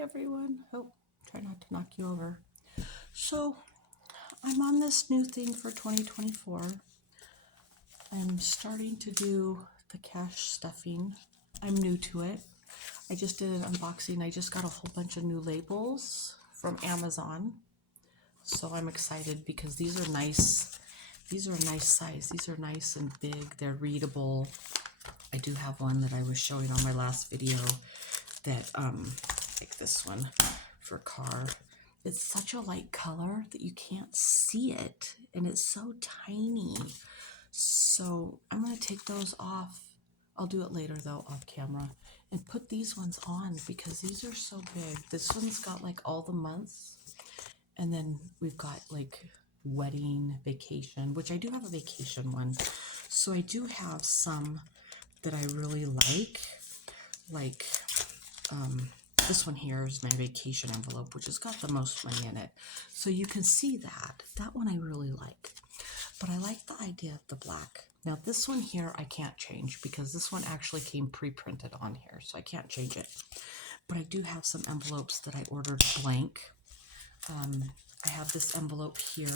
Everyone. Oh, try not to knock you over. So, I'm on this new thing for 2024. I'm starting to do the cash stuffing. I'm new to it. I just did an unboxing. I just got a whole bunch of new labels from Amazon. So I'm excited because these are nice. These are a nice size. These are nice and big. They're readable. I do have one that I was showing on my last video that like this one for car. It's such a light color that you can't see it, and it's so tiny. So I'm going to take those off. I'll do it later though, off camera, and put these ones on because these are so big. This one's got like all the months, and then we've got like wedding, vacation, which I do have a vacation one. So I do have some that I really like this one here is my vacation envelope, which has got the most money in it. So you can see that. That one I really like. But I like the idea of the black. Now this one here I can't change because this one actually came pre-printed on here, so I can't change it. But I do have some envelopes that I ordered blank. I have this envelope here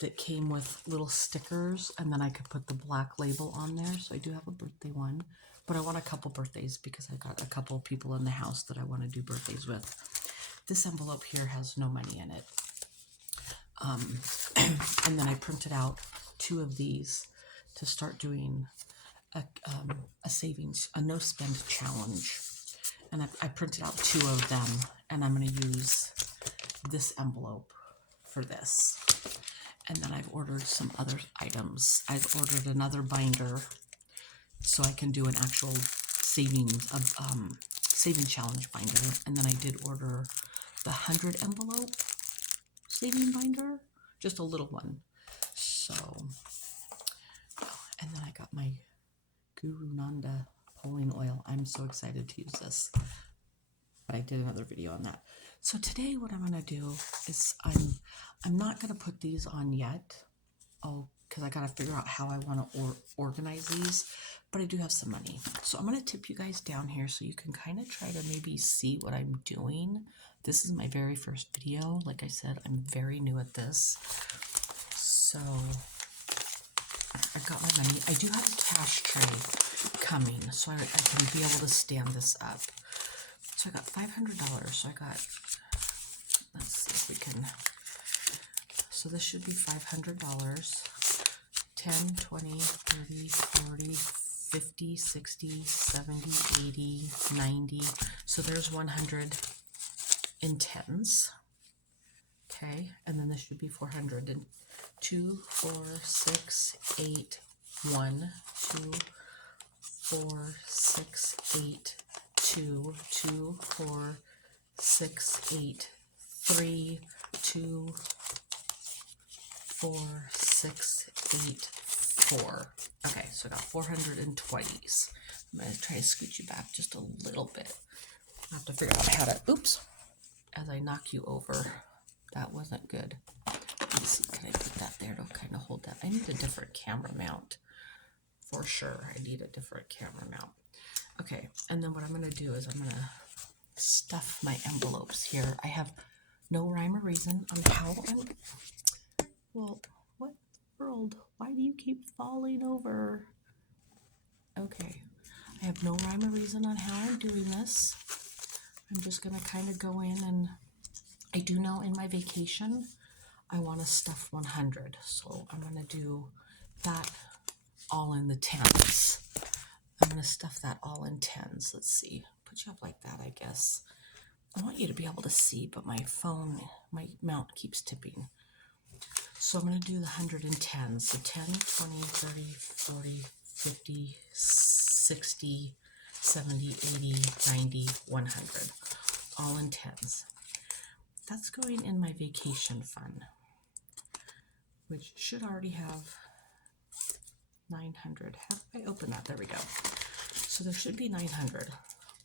that came with little stickers, and then I could put the black label on there. So I do have a birthday one. But I want a couple birthdays because I've got a couple people in the house that I want to do birthdays with. This envelope here has no money in it. And then I printed out 2 of these to start doing a savings, a no spend challenge. And I printed out 2 of them, and I'm going to use this envelope for this. And then I've ordered some other items. I've ordered another binder so I can do an actual saving challenge binder. And then I did order the 100 envelope saving binder, just a little one. So, and then I got my Guru Nanda pulling oil. I'm so excited to use this. But I did another video on that. So today what I'm going to do is I'm not going to put these on yet. Because I got to figure out how I want to organize these. But I do have some money. So I'm going to tip you guys down here so you can kind of try to maybe see what I'm doing. This is my very first video. Like I said, I'm very new at this. So I've got my money. I do have a cash tray coming, so I can be able to stand this up. So I got $500. So I got, let's see if we can, so this should be $500. 10, 20, 30, 40, 50, 60, 70, 80, 90. So there's 100 in tens. Okay, and then this should be 400. And 2, 4, 6, 8, 1, 2, 4, 6, 8, 2, 2, 4, 6, 8, 3, 2, 4, 6, 8, 4. Okay, so I got 420s. I'm going to try to scoot you back just a little bit. I have to figure out how to, oops, as I knock you over. That wasn't good. Let's see, can I put that there to kind of hold that? I need a different camera mount. For sure, I need a different camera mount. Okay, and then what I'm going to do is I'm going to stuff my envelopes here. I have no rhyme or reason on how I'm... Well, what world? Why do you keep falling over? Okay, I have no rhyme or reason on how I'm doing this. I'm just going to kind of go in, and I do know in my vacation, I want to stuff 100. So I'm going to do that all in the tens. I'm going to stuff that all in tens. Let's see. Put you up like that, I guess. I want you to be able to see, but my phone, my mount keeps tipping. So I'm going to do the 110s. So 10, 20, 30, 40, 50, 60, 70, 80, 90, 100. All in tens. That's going in my vacation fund, which should already have 900. How do I open that? There we go. So there should be 900.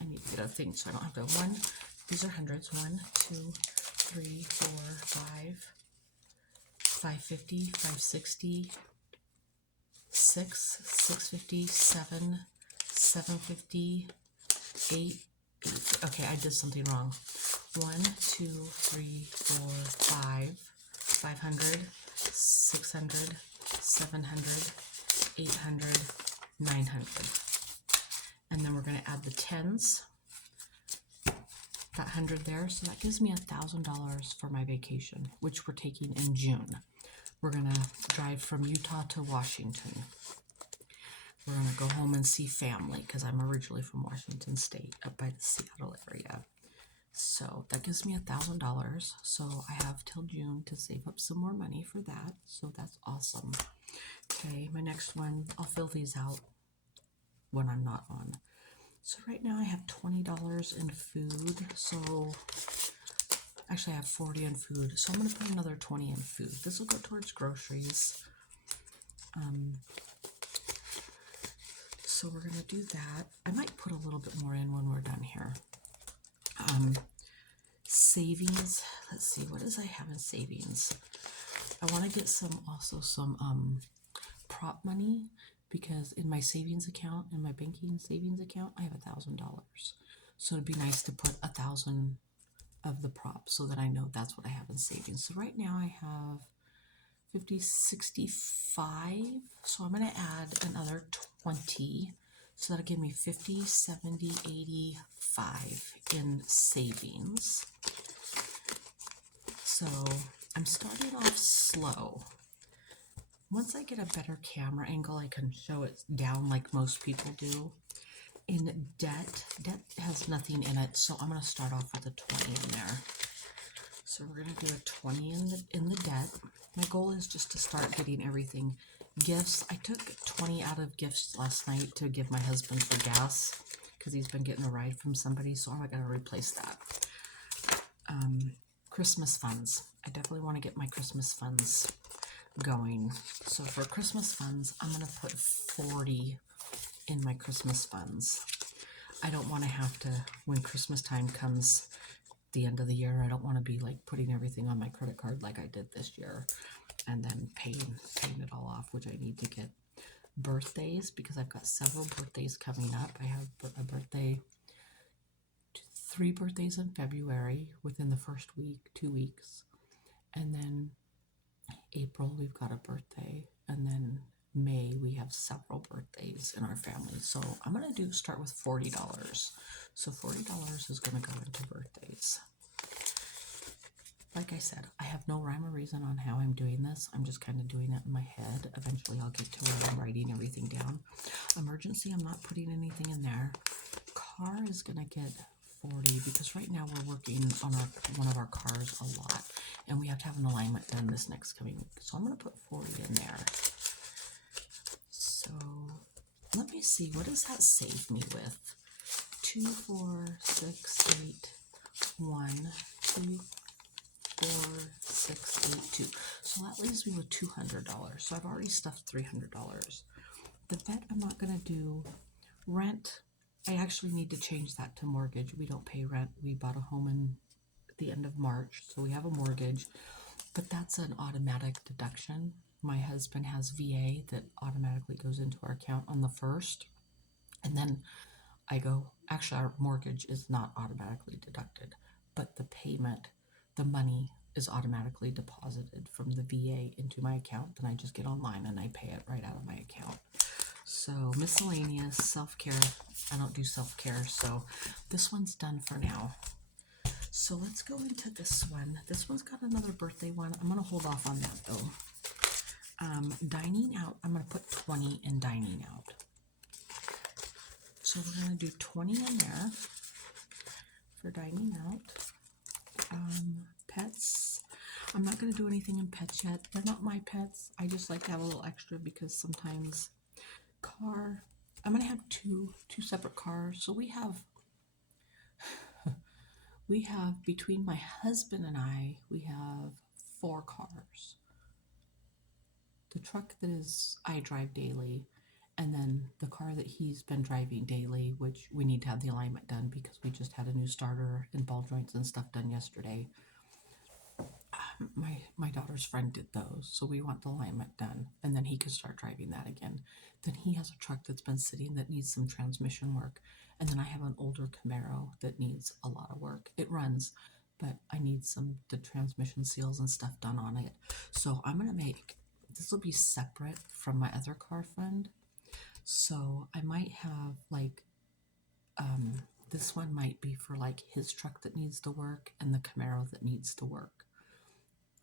I need to get a thing so I don't have to. These are hundreds. 1, 2, 3, 4, 5. 550, 560, 6, 650, 7, 750, 8, 8. Okay, I did something wrong. 1, 2, 3, 4, 5, 500, 600, 700, 800, 900. And then we're going to add the tens, that 100 there. So that gives me $1,000 for my vacation, which we're taking in June. We're going to drive from Utah to Washington. We're going to go home and see family because I'm originally from Washington State, up by the Seattle area. So that gives me $1,000. So I have till June to save up some more money for that. So that's awesome. Okay, my next one, I'll fill these out when I'm not on. So right now I have $20 in food. So actually I have 40 in food. So I'm going to put another 20 in food. This will go towards groceries. So we're going to do that. I might put a little bit more in when we're done here. Savings. Let's see, what does I have in savings? I want to get some prop money because in my savings account, in my banking savings account, I have $1,000. So it'd be nice to put 1,000 of the prop so that I know that's what I have in savings. So right now I have 50, 65. So I'm going to add another 20. So that'll give me 50, 70, 85 in savings. So I'm starting off slow. Once I get a better camera angle, I can show it down like most people do. In debt has nothing in it, so I'm going to start off with a 20 in there. So we're going to do a 20 in the debt. My goal is just to start getting everything. Gifts, I took 20 out of gifts last night to give my husband for gas because he's been getting a ride from somebody, so I'm going to replace that. Christmas funds. I definitely want to get my Christmas funds going. So for Christmas funds, I'm going to put 40 in my Christmas funds. I don't want to have to, when Christmas time comes, the end of the year, I don't want to be like putting everything on my credit card like I did this year and then paying it all off, which I need to get. Birthdays, because I've got several birthdays coming up. I have a birthday, 3 birthdays in February within the first week, 2 weeks. And then April, we've got a birthday. And then May, we have several birthdays in our family. So I'm going to start with $40. So $40 is going to go into birthdays. Like I said, I have no rhyme or reason on how I'm doing this. I'm just kind of doing it in my head. Eventually I'll get to where I'm writing everything down. Emergency, I'm not putting anything in there. Car is going to get 40 because right now we're working on one of our cars a lot. And we have to have an alignment done this next coming week. So I'm going to put 40 in there. So let me see, what does that save me with? 2, 4, 6, 8, 1, 2, 4, 6, 8, 2. So that leaves me with $200. So I've already stuffed $300. The vet I'm not going to do. Rent, I actually need to change that to mortgage. We don't pay rent. We bought a home at the end of March, so we have a mortgage, but that's an automatic deduction. My husband has VA that automatically goes into our account on the 1st, and then actually our mortgage is not automatically deducted, but the payment, the money is automatically deposited from the VA into my account. Then I just get online and I pay it right out of my account. So miscellaneous, self-care, I don't do self-care, so this one's done for now. So let's go into this one. This one's got another birthday one. I'm going to hold off on that though. Dining out, I'm going to put 20 in dining out. So we're going to do 20 in there for dining out. Pets, I'm not going to do anything in pets yet. They're not my pets. I just like to have a little extra because sometimes. Car, I'm going to have two separate cars. So we have between my husband and I, we have 4 cars. The truck I drive daily, and then the car that he's been driving daily, which we need to have the alignment done because we just had a new starter and ball joints and stuff done yesterday. my daughter's friend did those, so we want the alignment done, and then he can start driving that again. Then he has a truck that's been sitting that needs some transmission work, and then I have an older Camaro that needs a lot of work. It runs, but I need the transmission seals and stuff done on it. So I'm gonna make this will be separate from my other car fund. So I might have like this one might be for like his truck that needs the work and the Camaro that needs the work,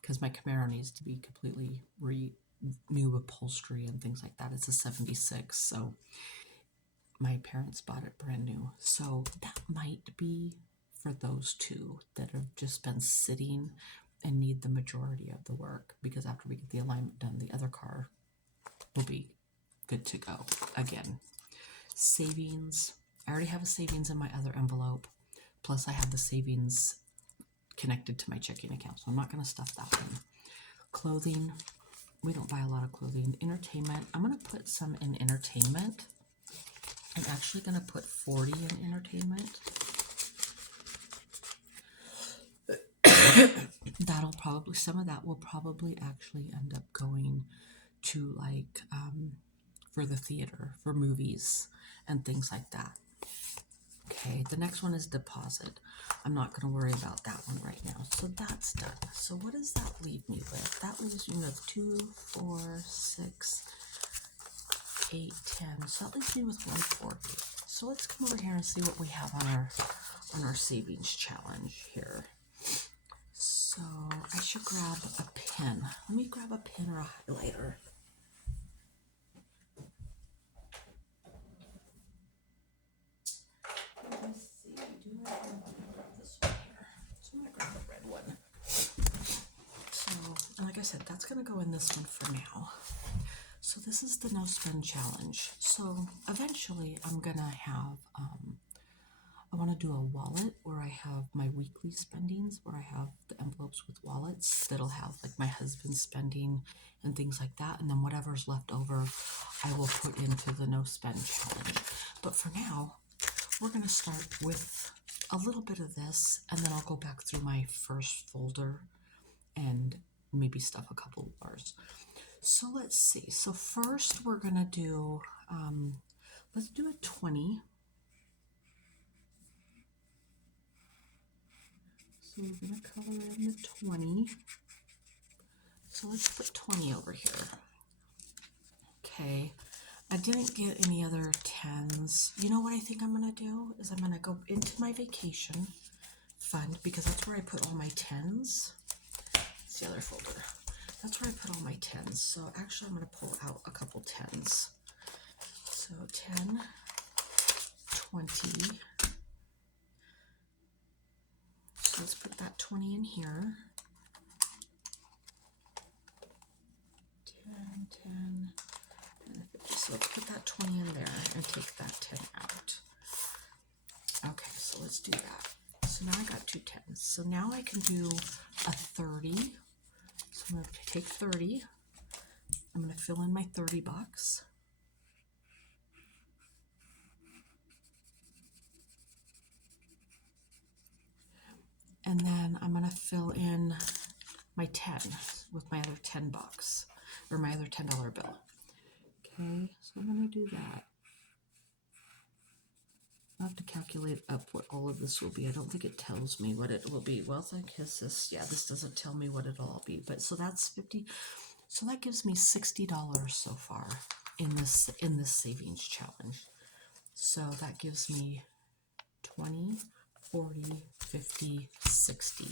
because my Camaro needs to be completely new upholstery and things like that. It's a 76, so my parents bought it brand new. So that might be for those two that have just been sitting and need the majority of the work, because after we get the alignment done, the other car will be good to go again. Savings. I already have a savings in my other envelope. Plus I have the savings connected to my checking account, so I'm not going to stuff that one. Clothing. We don't buy a lot of clothing. Entertainment. I'm going to put some in entertainment. I'm actually going to put 40 in entertainment. That'll probably, some of that will probably actually end up going to like for the theater, for movies and things like that. Okay, the next one is deposit. I'm not going to worry about that one right now. So that's done. So what does that leave me with? That leaves me with 2, 4, 6, 8, 10. So that leaves me with 140. So let's come over here and see what we have on our savings challenge here. So I should grab a pen. Let me grab a pen or a highlighter. Let's see, do I grab this one here? So I'm gonna grab a red one. So, and like I said, that's gonna go in this one for now. So this is the no spend challenge. So eventually I'm gonna have, I want to do a wallet where I have my weekly spendings, where I have the envelopes with wallets that'll have like my husband's spending and things like that. And then whatever's left over, I will put into the no spend challenge. But for now, we're going to start with a little bit of this, and then I'll go back through my first folder and maybe stuff a couple of bars. So let's see. So first we're going to do, let's do a 20. So we're going to color in the 20. So let's put 20 over here. Okay. I didn't get any other 10s. You know what I think I'm going to do is I'm going to go into my vacation fund, because that's where I put all my 10s. It's the other folder. That's where I put all my 10s. So actually I'm going to pull out a couple 10s. So 10, 20. So let's put that 20 in here. 10, 10, and 50. So let's put that 20 in there and take that 10 out. Okay, so let's do that. So now I got 2 10s. So now I can do a 30. So I'm going to take 30. I'm going to fill in my 30 bucks. And then I'm going to fill in my 10 with my other 10 bucks, or my other $10 bill. Okay, so I'm going to do that. I'll have to calculate up what all of this will be. I don't think it tells me what it will be. Well, I guess this, yeah, this doesn't tell me what it'll all be. But so that's 50. So that gives me $60 so far in this savings challenge. So that gives me 20, 40, 50, 60.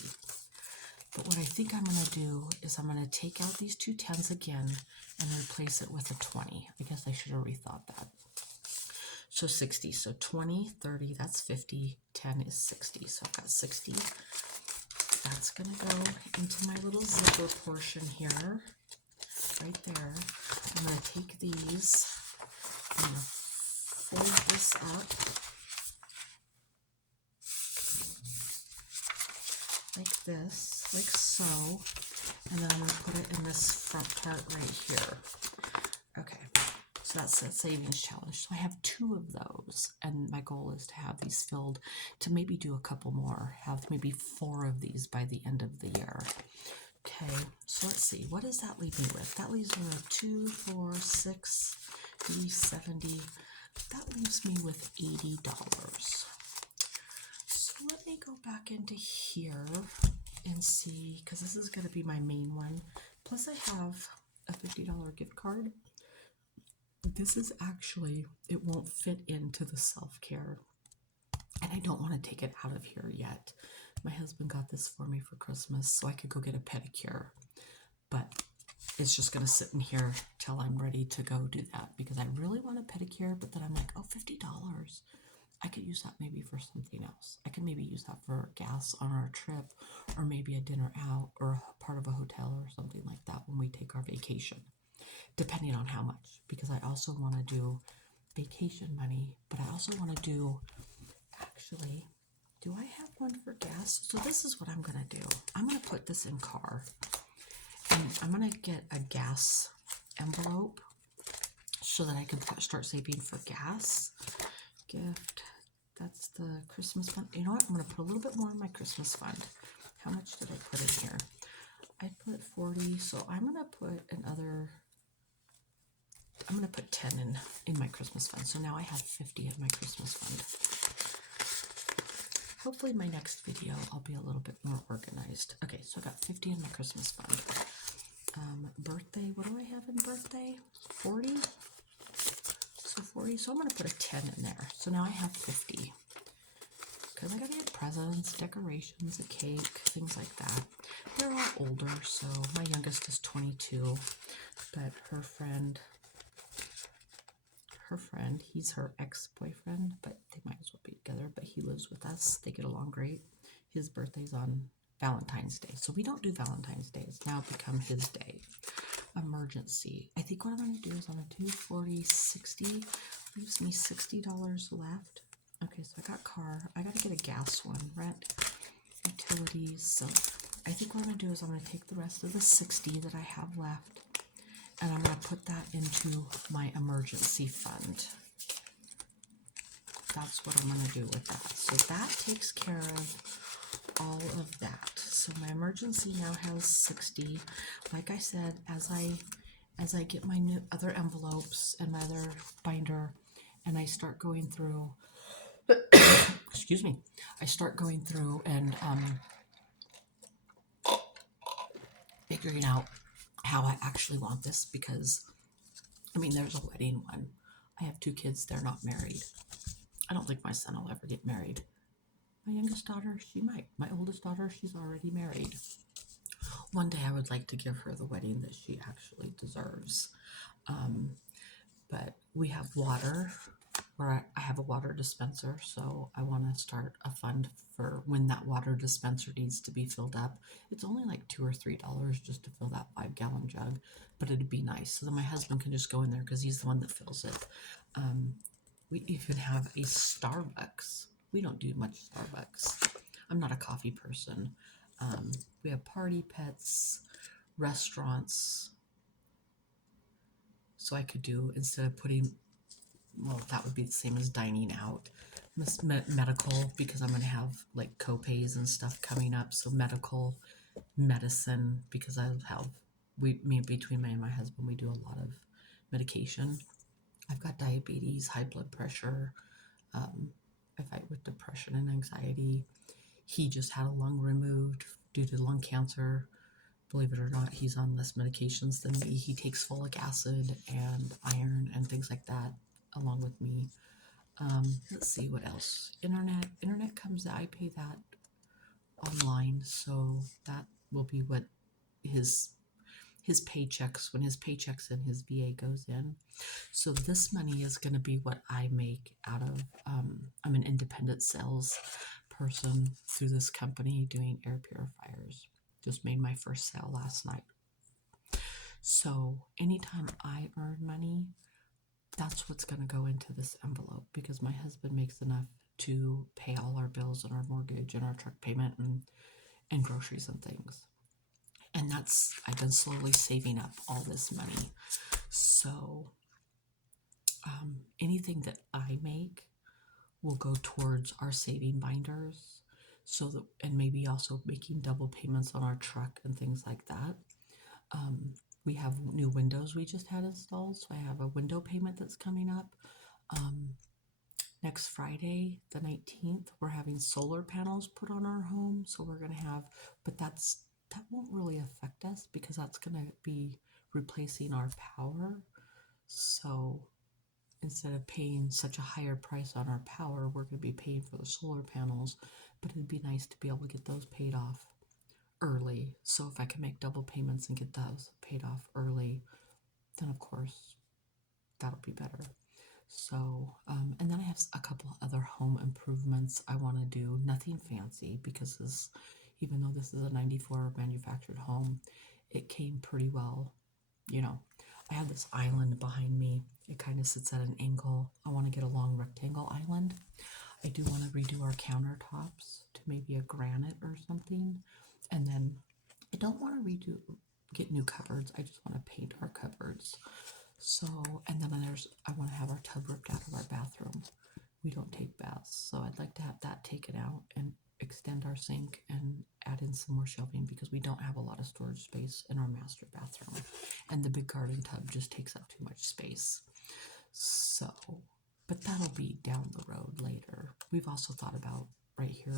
But what I think I'm going to do is I'm going to take out these 2 10s again and replace it with a 20. I guess I should have rethought that. So 60. So 20, 30, that's 50. 10 is 60. So I've got 60. That's going to go into my little zipper portion here. Right there. I'm going to take these. I'm going to fold this up like this, like so. And then I'm going to put it in this front part right here. Okay. So that's a savings challenge. So I have 2 of those, and my goal is to have these filled, to maybe do a couple more, have maybe 4 of these by the end of the year. Okay, so let's see. What does that leave me with? That leaves me with 2, 4, 6, 80, 70. That leaves me with $80. So let me go back into here and see, because this is going to be my main one. Plus I have a $50 gift card. This is actually, it won't fit into the self-care. And I don't want to take it out of here yet. My husband got this for me for Christmas so I could go get a pedicure. But it's just going to sit in here till I'm ready to go do that because I really want a pedicure, but then I'm like, oh, $50. I could use that maybe for something else. I could maybe use that for gas on our trip or maybe a dinner out or a part of a hotel or something like that when we take our vacation, depending on how much, because I also want to do vacation money, but I also want to do, actually, do I have one for gas? So this is what I'm going to do. I'm going to put this in car and I'm going to get a gas envelope so that I can start saving for gas. Gift, that's the Christmas fund. You know what? I'm going to put a little bit more in my Christmas fund. How much did I put in here? I put 40, so I'm going to put another, I'm going to put 10 in my Christmas fund. So now I have 50 in my Christmas fund. Hopefully my next video I'll be a little bit more organized. Okay, so I got 50 in my Christmas fund. Birthday, what do I have in birthday? 40? So 40, so I'm going to put a 10 in there. So now I have 50. Because I got to get presents, decorations, a cake, things like that. They're all older, so my youngest is 22, but her friend, he's her ex-boyfriend, but they might as well be together, but he lives with us. They get along great. His birthday's on Valentine's Day, so we don't do Valentine's Day. It's now become his day. Emergency. I think what I'm going to do is on a 240, 60, leaves me $60 left. Okay, so I got car. I got to get a gas one, rent, utilities. So I think what I'm going to do is I'm going to take the rest of the 60 that I have left and I'm going to put that into my emergency fund. That's what I'm going to do with that. So that takes care of all of that. So my emergency now has 60. Like I said, as I get my new other envelopes and my other binder and I start going through, excuse me, I start going through and figuring out how I actually want this, because I mean there's a wedding one. I have 2 kids, they're not married. I don't think my son will ever get married. My youngest daughter, she might. My oldest daughter, she's already married. One day I would like to give her the wedding that she actually deserves. But we have water, where I have a water dispenser, so I want to start a fund for when that water dispenser needs to be filled up. It's only like $2 or $3 just to fill that 5-gallon jug, but it'd be nice. So then my husband can just go in there because he's the one that fills it. We even have a Starbucks. We don't do much Starbucks. I'm not a coffee person. We have party pets, restaurants. So I could do, instead of putting, well, that would be the same as dining out. Medical, because I'm going to have like co-pays and stuff coming up. So medical, medicine, because I have, between me and my husband, we do a lot of medication. I've got diabetes, high blood pressure. I fight with depression and anxiety. He just had a lung removed due to lung cancer. Believe it or not, he's on less medications than me. He takes folic acid and iron and things like that along with me. Let's see what else. Internet comes, I pay that online, so that will be what his paychecks, when his paychecks and his VA goes in. So this money is going to be what I make out of, I'm an independent sales person through this company doing air purifiers. Just made my first sale last night. So anytime I earn money, that's what's going to go into this envelope, because my husband makes enough to pay all our bills and our mortgage and our truck payment and groceries and things. And I've been slowly saving up all this money. So anything that I make will go towards our saving binders. so that, and maybe also making double payments on our truck and things like that. We have new windows we just had installed, so I have a window payment that's coming up. Next Friday, the 19th, we're having solar panels put on our home, so we're going to have, but that won't really affect us because that's going to be replacing our power. So instead of paying such a higher price on our power, we're going to be paying for the solar panels, but it'd be nice to be able to get those paid off early. So if I can make double payments and get those paid off early, then of course that'll be better. So, and then I have a couple other home improvements I want to do. Nothing fancy because this, even though this is a 94 manufactured home, it came pretty well. You know, I have this island behind me. It kind of sits at an angle. I want to get a long rectangle island. I do want to redo our countertops to maybe a granite or something. And then I don't want to get new cupboards. I just want to paint our cupboards. So, and then I want to have our tub ripped out of our bathroom. We don't take baths, so I'd like to have that taken out and extend our sink and add in some more shelving because we don't have a lot of storage space in our master bathroom. And the big garden tub just takes up too much space. So, but that'll be down the road later. We've also thought about right here,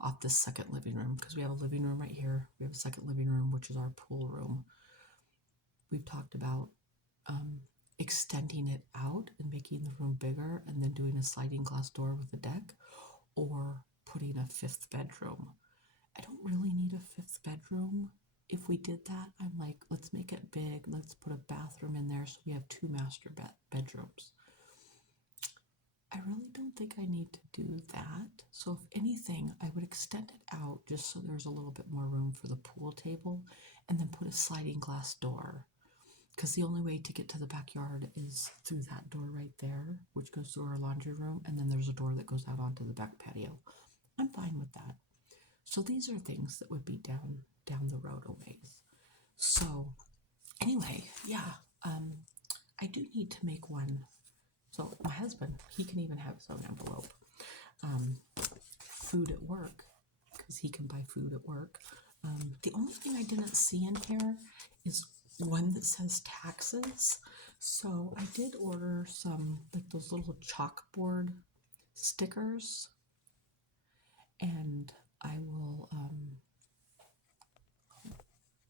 off this second living room, because we have a living room right here. We have a second living room, which is our pool room. We've talked about extending it out and making the room bigger and then doing a sliding glass door with a deck, or putting a fifth bedroom. I don't really need a fifth bedroom. If we did that, I'm like, let's make it big. Let's put a bathroom in there so we have two master bedrooms. I really don't think I need to do that. So if anything, I would extend it out just so there's a little bit more room for the pool table, and then put a sliding glass door. Because the only way to get to the backyard is through that door right there, which goes through our laundry room, and then there's a door that goes out onto the back patio. I'm fine with that. So these are things that would be down the road a ways. So anyway, yeah, I do need to make one. So my husband, he can even have his own envelope. Food at work, because he can buy food at work. The only thing I didn't see in here is one that says taxes. So I did order some, like those little chalkboard stickers, and I will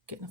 get in a